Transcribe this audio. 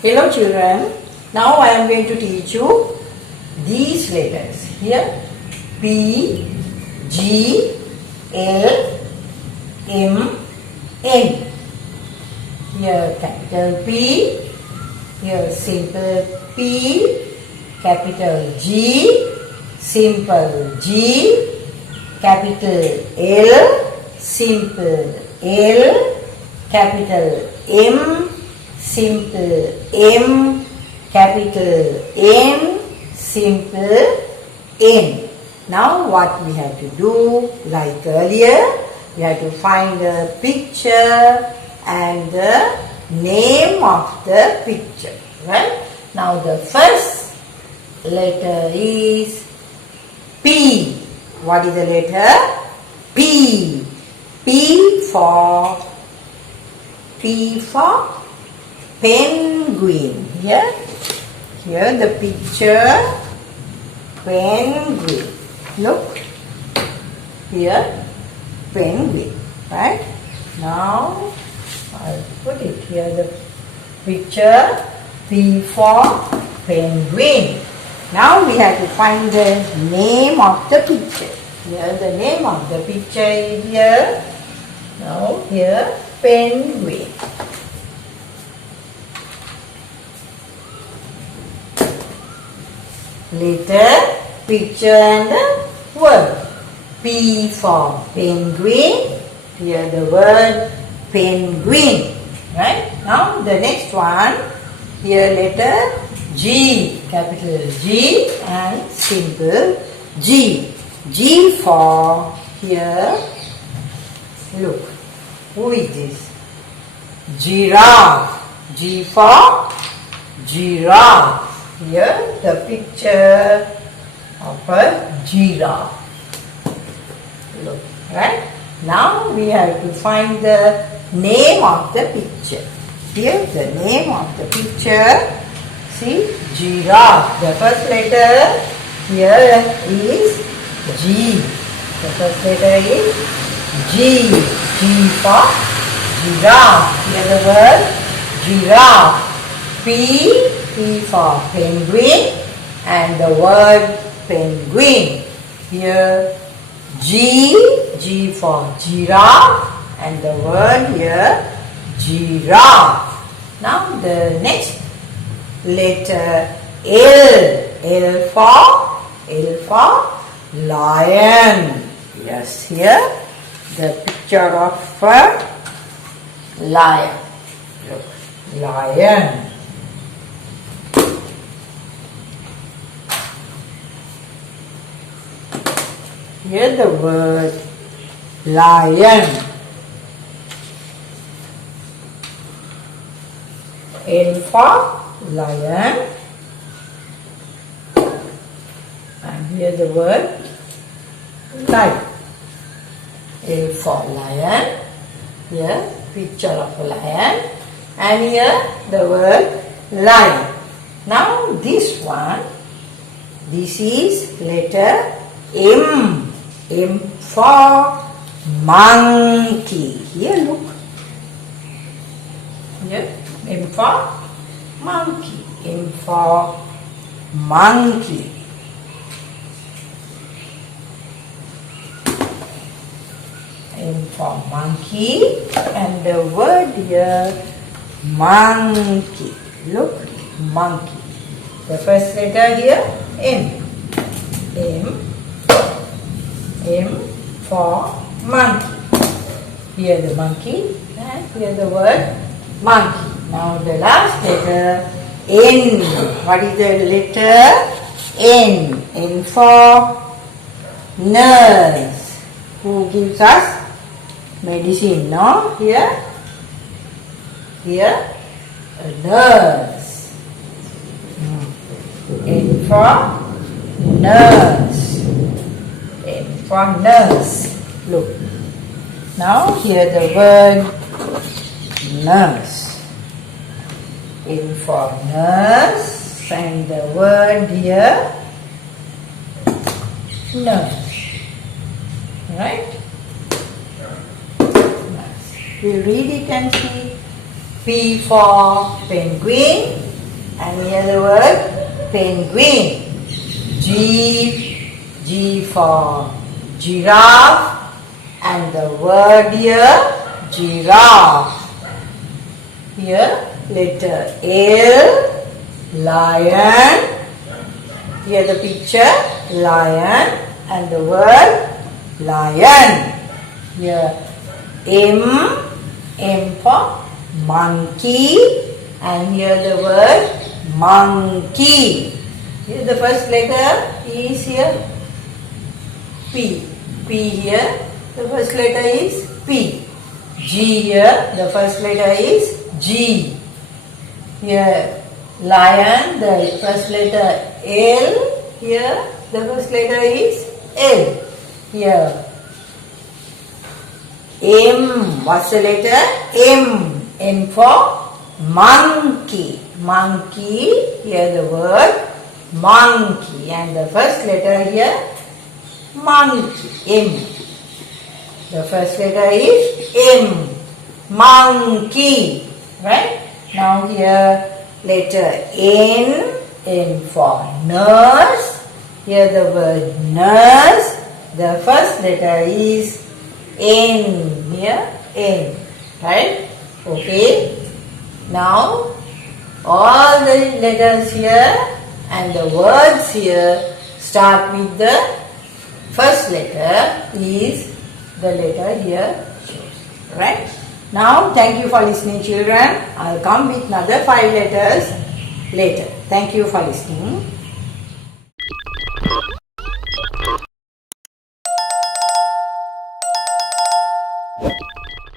Hello children, now I am going to teach you these letters. Here P, G, L, M, N. Here capital P, here simple P, capital G, simple G, capital L, simple L, capital M, simple M, capital N, simple N. Now what we have to do, like earlier, we have to find the picture and the name of the picture. Right? Now the first letter is P. What is the letter? P. P for penguin. Here the picture penguin. Look here, penguin. Right? Now I'll put it here. The picture P for penguin. Now we have to find the name of the picture. Here the name of the picture is here. Now here penguin. Letter, picture and the word. P for penguin. Here the word penguin. Right? Now the next one. Here letter G, capital G and simple G. G for here. Look, who is this? Giraffe. G for giraffe. Here the picture of a giraffe. Look, right? Now we have to find the name of the picture. Here the name of the picture. See, giraffe. The first letter here is G. The first letter is G. G for giraffe. Here the word giraffe. P for penguin and the word penguin. Here G for giraffe and the word here giraffe. Now the next letter L for lion. Yes, here the picture of a lion. Look, lion. Here the word lion. L for lion. And here the word lion. L for lion. Here picture of a lion. And here the word lion. Now this one, this is letter M. M for monkey. Here look. Here M for monkey. M for monkey. M for monkey and the word here monkey. Look, monkey. The first letter here M. M for monkey. Here the monkey and here the word monkey. Now the last letter N. What is the letter N? N for nurse. Who gives us medicine? No? Here a nurse. N for nurse. N for nurse. Look. Now here the word nurse. N for nurse and the word here nurse. Right? Nurse. We read it and see. P for penguin. And here the word penguin. G for giraffe, and the word here giraffe. Here letter L, lion. Here the picture lion and the word lion. Here M for monkey, and here the word monkey. Here the first letter is here P. P here the first letter is P. G here the first letter is G. Here lion the first letter L. Here the first letter is L. Here M. What's the letter? M. M for monkey. Monkey. Here the word monkey, and the first letter here monkey. M. The first letter is M. Monkey. Right? Now here letter N. N for nurse. Here the word nurse. The first letter is N. Here N. Right? Okay. Now all the letters here and the words here start with the first letter is the letter here. Right? Now thank you for listening, children. I'll come with another 5 letters later. Thank you for listening.